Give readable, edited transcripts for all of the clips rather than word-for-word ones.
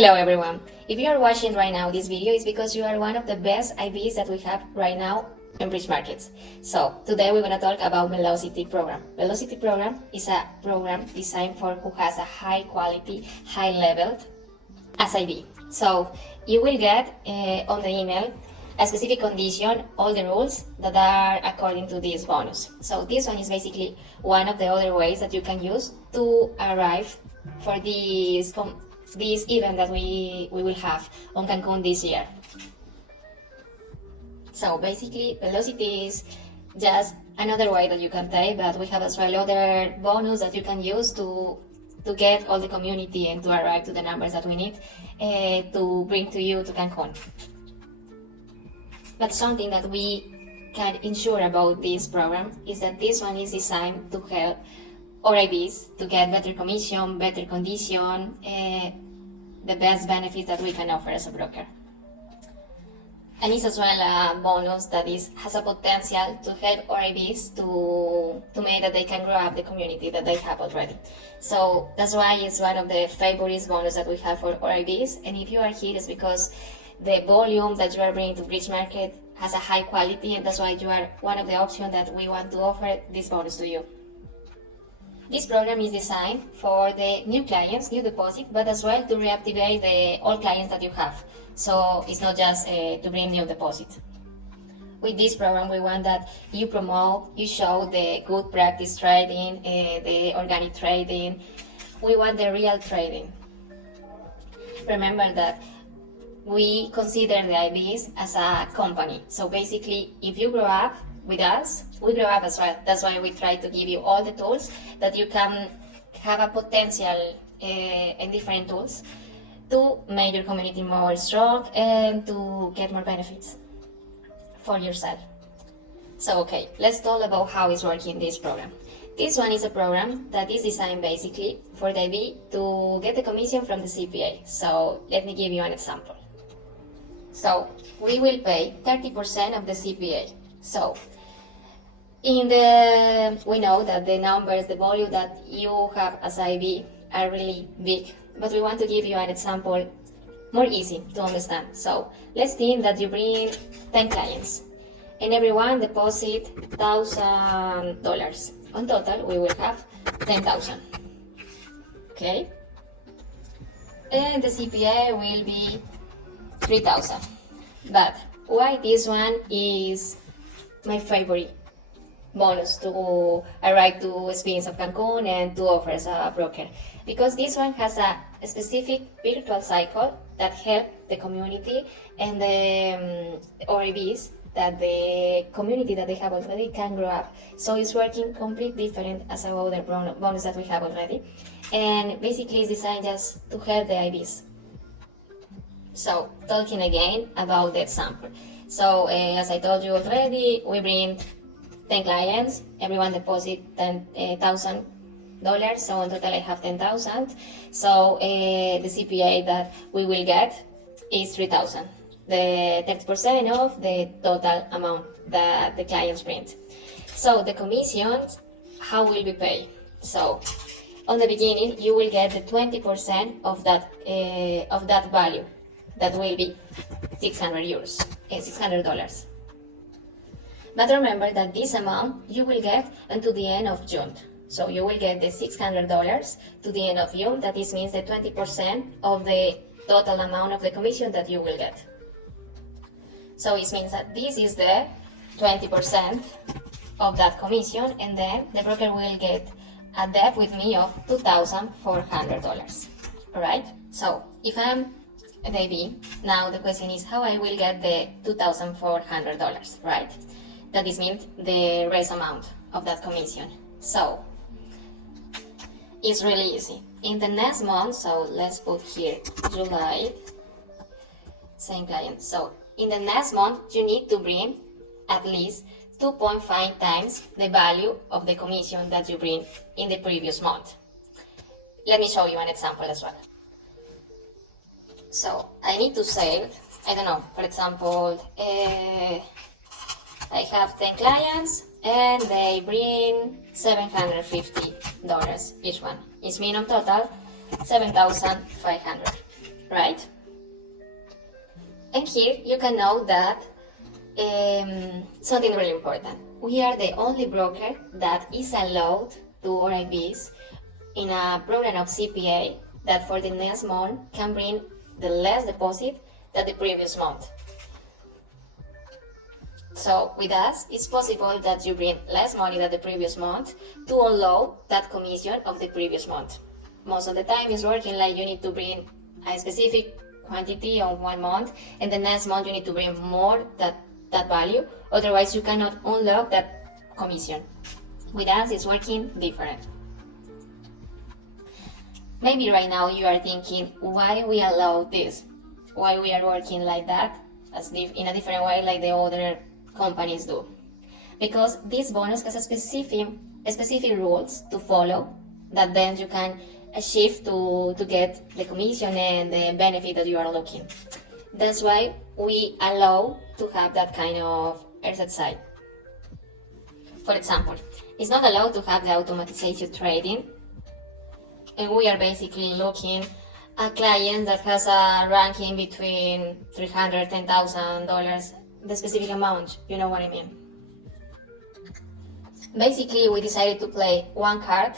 Hello everyone. If you are watching right now this video, it's because you are one of the best IBs that we have right now in bridge markets. So today we're going to talk about Velocity program. Velocity program is a program designed for who has a high quality, high level as IB. So you will get on the email a specific condition, all the rules that are according to this bonus. So this one is basically one of the other ways that you can use to arrive for this event that we will have on Cancun this year. So basically, Velocity is just another way that you can pay, but we have as well other bonus that you can use to get all the community and to arrive to the numbers that we need to bring to you to Cancun. But something that we can ensure about this program is that this one is designed to help our IBs to get better commission, better condition, the best benefits that we can offer as a broker. And it's as well a bonus that has a potential to help our IBs to make that they can grow up the community that they have already. So that's why it's one of the favorite bonus that we have for our IBs. And if you are here, it's because the volume that you are bringing to bridge market has a high quality, and that's why you are one of the options that we want to offer this bonus to you. This program is designed for the new clients, new deposit, but as well to reactivate the old clients that you have. So it's not just to bring new deposit. With this program, we want that you promote, you show the good practice trading, the organic trading. We want the real trading. Remember that we consider the IBs as a company. So basically, if you grow up with us, we grow up as well. That's why we try to give you all the tools that you can have a potential and different tools to make your community more strong and to get more benefits for yourself. So okay, let's talk about how it's working this program. This one is a program that is designed basically for the IB to get the commission from the CPA. So let me give you an example. So we will pay 30% of the CPA. So we know that the numbers, the volume that you have as IB are really big, but we want to give you an example more easy to understand. So let's think that you bring 10 clients and everyone deposit $1,000. On total, we will have 10,000. Okay? And the CPA will be 3,000. But why this one is my favorite bonus to arrive to experience of Cancun and to offer as a broker? Because this one has a specific virtual cycle that help the community and the ORBs that the community that they have already can grow up. So it's working completely different as our other bonus that we have already. And basically it's designed just to help the IBs. So talking again about the example. So as I told you already, we bring 10 clients, everyone deposit $10,000. So on total I have 10,000. So the CPA that we will get is 3,000. The 30% of the total amount that the clients bring. So the commissions, how will we pay? So on the beginning, you will get the 20% of that value. That will be $600. But remember that this amount you will get until the end of June. So you will get the $600 to the end of June. That is means the 20% of the total amount of the commission that you will get. So it means that this is the 20% of that commission, and then the broker will get a debt with me of $2,400. Alright? So if I'm a baby, now the question is how I will get the $2,400, right? That is means the rest amount of that commission. So it's really easy. In the next month, so let's put here July, same client. So in the next month, you need to bring at least 2.5 times the value of the commission that you bring in the previous month. Let me show you an example as well. So I need to save, I don't know, for example, I have 10 clients and they bring $750 each one. It's minimum total $7,500. right? And here you can know that something really important. We are the only broker that is allowed to RIBs in a program of CPA that for the next month can bring the less deposit than the previous month. So with us, it's possible that you bring less money than the previous month to unload that commission of the previous month. Most of the time it's working like you need to bring a specific quantity on 1 month, and the next month you need to bring more that value, otherwise you cannot unlock that commission. With us, it's working different. Maybe right now you are thinking, why we allow this? Why we are working like that, in a different way like the other companies do? Because this bonus has a specific rules to follow that then you can achieve to get the commission and the benefit that you are looking. That's why we allow to have that kind of exercise. For example, it's not allowed to have the automatization trading, and we are basically looking at clients that has a ranking between $300,000 and $10,000, the specific amount, you know what I mean. Basically, we decided to play one card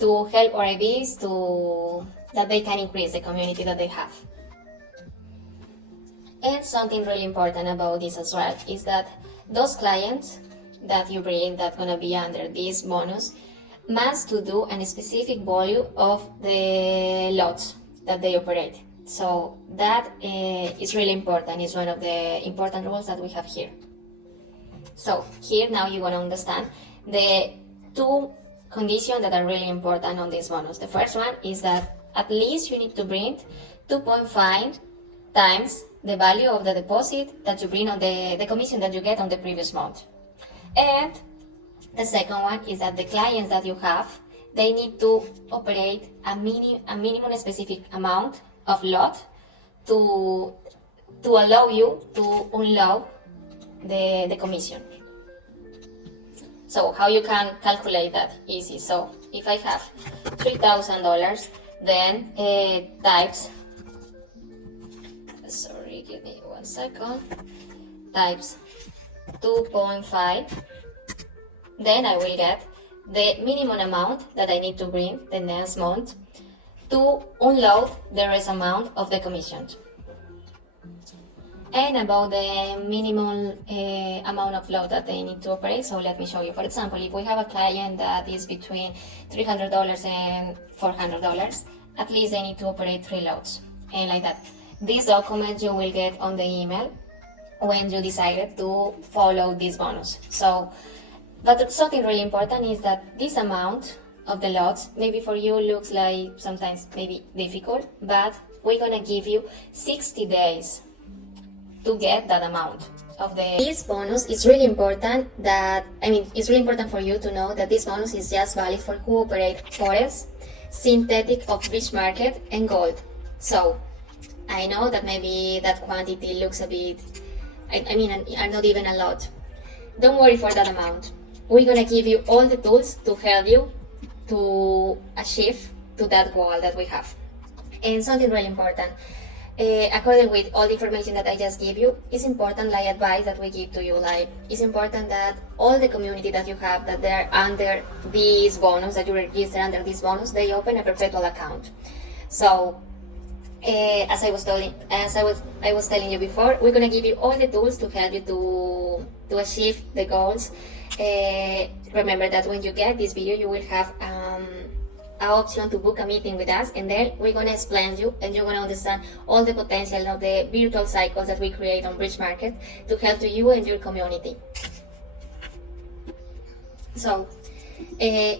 to help RIBs that they can increase the community that they have. And something really important about this as well is that those clients that you bring that gonna be under this bonus must to do a specific volume of the lots that they operate. So that is really important. It's one of the important rules that we have here. So here now you're gonna understand the two conditions that are really important on this bonus. The first one is that at least you need to bring 2.5 times the value of the deposit that you bring on the commission that you get on the previous month. And the second one is that the clients that you have, they need to operate a minimum specific amount of lot to allow you to unlock the commission. So how you can calculate that? Easy. So if I have $3,000, then times, sorry, give me 1 second, times 2.5, then I will get the minimum amount that I need to bring the next month to unload the rest amount of the commission. And about the minimum amount of load that they need to operate, so let me show you. For example, if we have a client that is between $300 and $400, at least they need to operate 3 loads, and like that. This document you will get on the email when you decided to follow this bonus. So, but something really important is that this amount of the lots, maybe for you looks like sometimes maybe difficult, but we're gonna give you 60 days to get that amount of this bonus. It's really important it's really important for you to know that this bonus is just valid for who operate forex, synthetic of bridge market, and gold. So I know that maybe that quantity looks a bit, are not even a lot. Don't worry for that amount. We're gonna give you all the tools to help you to achieve to that goal that we have. And something really important, according with all the information that I just gave you, it's important like advice that we give to you. Like, it's important that all the community that you have that they're under this bonus, that you register under this bonus, they open a perpetual account. So as I was telling you before, we're gonna give you all the tools to help you to achieve the goals. Remember that when you get this video, you will have an option to book a meeting with us, and then we're gonna explain you, and you're gonna understand all the potential of the virtual cycles that we create on Bridge Market to help you and your community. So,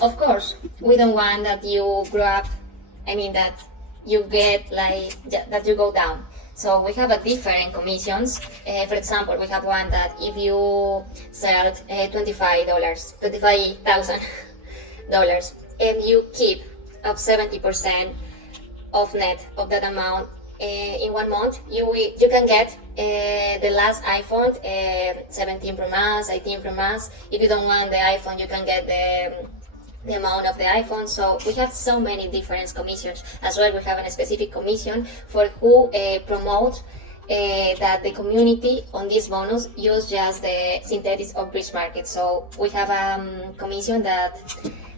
of course, we don't want that you grow up. That you get that you go down. So we have a different commissions. For example, we have one that if you sell $25,000 and you keep up 70% of net of that amount in 1 month, you can get the last iPhone 17 Pro Max, 18 Pro Max. If you don't want the iPhone, you can get the the amount of the iPhone. So we have so many different commissions. As well, we have a specific commission for who promotes that the community on this bonus use just the synthetics of bridge market. So we have a commission that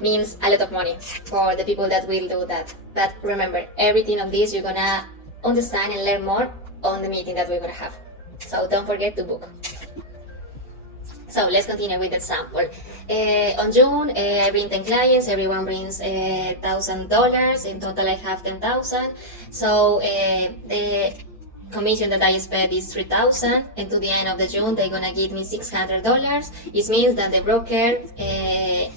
means a lot of money for the people that will do that. But remember, everything of this you're gonna understand and learn more on the meeting that we're gonna have. So don't forget to book. So let's continue with the example. On June, bring 10 clients, everyone brings $1,000. In total, I have 10,000. So the commission that I expect is 3,000, and to the end of the June, they're gonna give me $600. It means that the broker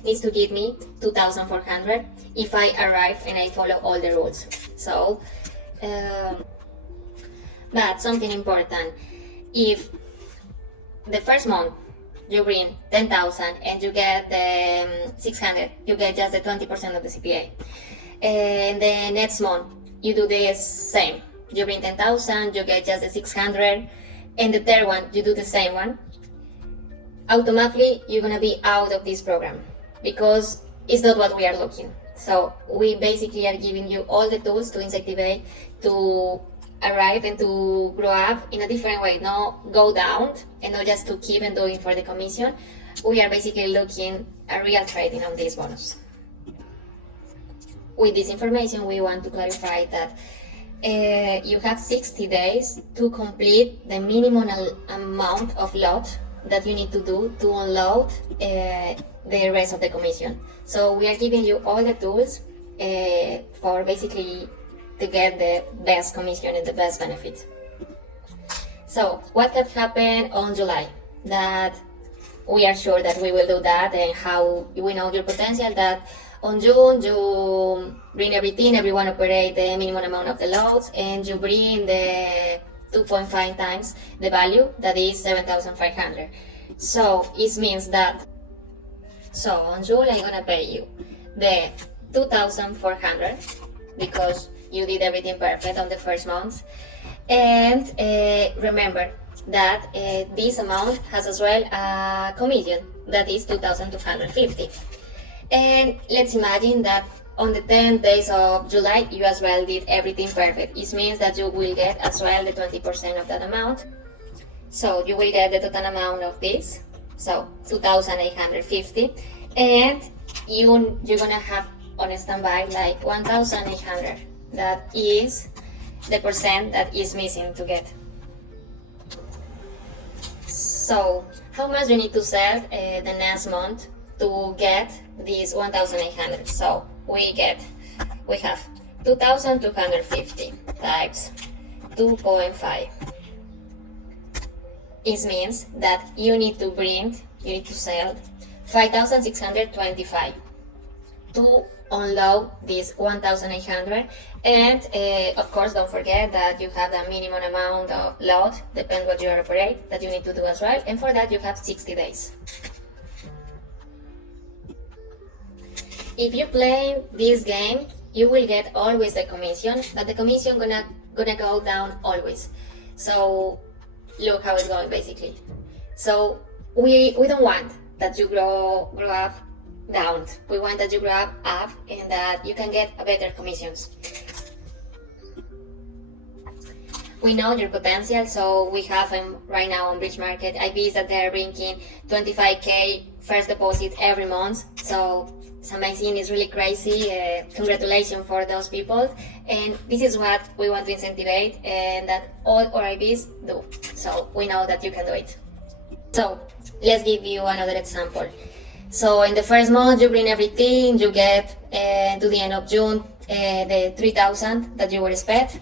needs to give me 2,400 if I arrive and I follow all the rules. So, but something important, if the first month you bring 10,000 and you get the 600, you get just the 20% of the CPA. And the next month you do the same. You bring 10,000, you get just the 600, and the third one you do the same one. Automatically you're gonna be out of this program because it's not what we are looking. So we basically are giving you all the tools to incentivize to arrive and to grow up in a different way, not go down and not just to keep and doing for the commission. We are basically looking at real trading on this bonus. With this information, we want to clarify that you have 60 days to complete the minimum amount of lot that you need to do to unload the rest of the commission. So we are giving you all the tools for basically to get the best commission and the best benefit. So what have happened on July that we are sure that we will do that, and how we know your potential that on June you bring everything, everyone operate the minimum amount of the loads, and you bring the 2.5 times the value, that is 7,500. So it means that, so on June I'm gonna pay you the 2,400 because you did everything perfect on the first month. And remember that this amount has as well a commission that is 2,250. And let's imagine that on the 10 days of July you as well did everything perfect. It means that you will get as well the 20% of that amount. So you will get the total amount of this, so 2,850, and you're gonna have on standby like 1,800. That is the percent that is missing to get. So how much you need to sell the next month to get this 1,800? So we have 2,250 times 2.5. It means that you need to sell 5,625 to unload this 1,800. And of course, don't forget that you have the minimum amount of load, depends what you operate, that you need to do as well. And for that you have 60 days. If you play this game, you will get always the commission, but the commission gonna go down always. So look how it's going basically. So we don't want that you grow up down. We want that you grow up and that you can get a better commissions. We know your potential, so we have them right now on Bridge Market. IBs that they're bringing 25K first deposit every month. So it's amazing, it's really crazy. Congratulations for those people. And this is what we want to incentivize and that all our IBs do. So we know that you can do it. So let's give you another example. So in the first month you bring everything, you get to the end of June the 3,000 that you were expect.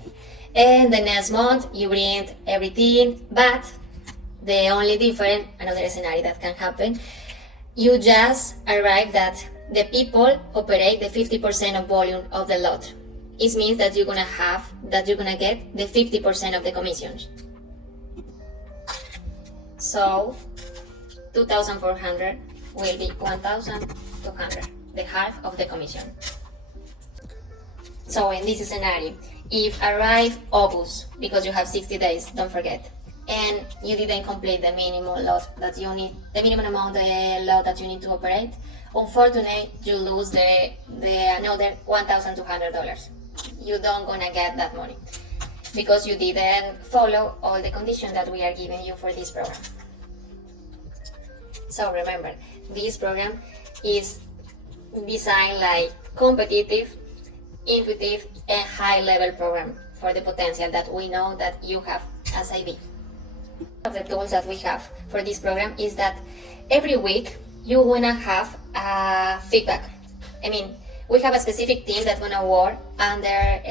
And the next month you bring everything, but the only different, another scenario that can happen, you just arrive that the people operate the 50% of volume of the lot. It means that you're gonna get the 50% of the commissions. So 2,400 will be 1,200, the half of the commission. So in this scenario, if arrive August, because you have 60 days, don't forget, and you didn't complete the minimum lot that you need, the minimum amount lot that you need to operate, unfortunately you lose the another $1,200. You don't gonna get that money because you didn't follow all the conditions that we are giving you for this program. So remember, this program is designed like competitive, intuitive, and high-level program for the potential that we know that you have as IB. One of the tools that we have for this program is that every week you wanna have a feedback. I mean, we have a specific team that's gonna work under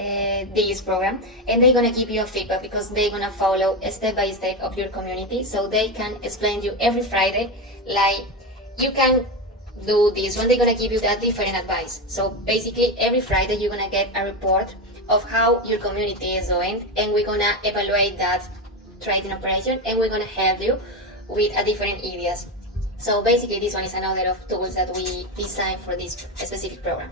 this program, and they're gonna give you a feedback because they're gonna follow step by step of your community, so they can explain you every Friday, like you can do this one. They're gonna give you that different advice. So basically, every Friday you're gonna get a report of how your community is doing, and we're gonna evaluate that trading operation, and we're gonna help you with a different areas. So basically, this one is another of tools that we designed for this specific program.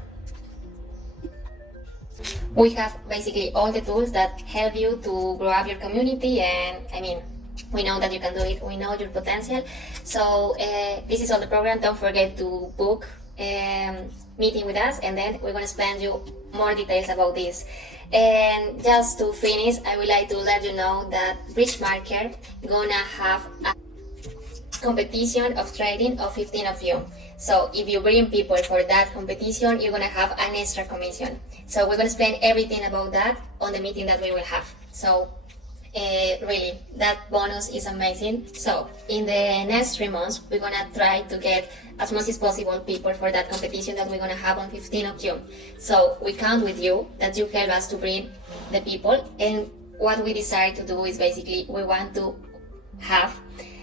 We have basically all the tools that help you to grow up your community, and I mean, we know that you can do it, we know your potential. So this is all the program. Don't forget to book meeting with us, and then we're going to explain you more details about this. And just to finish, I would like to let you know that Bridge Market gonna have a competition of trading of 15 of you. So if you bring people for that competition, you're gonna have an extra commission. So we're gonna explain everything about that on the meeting that we will have. So really, that bonus is amazing. So in the next 3 months, we're gonna try to get as much as possible people for that competition that we're gonna have on 15 of June. So we count with you that you help us to bring the people, and what we decide to do is basically we want to have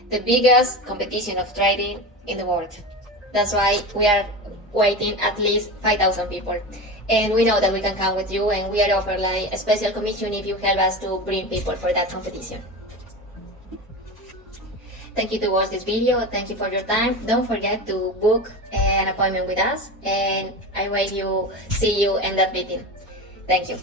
the biggest competition of trading in the world. That's why we are waiting at least 5,000 people. And we know that we can count with you, and we are offering like a special commission if you help us to bring people for that competition. Thank you to watch this video. Thank you for your time. Don't forget to book an appointment with us, and I will see you in that meeting. Thank you.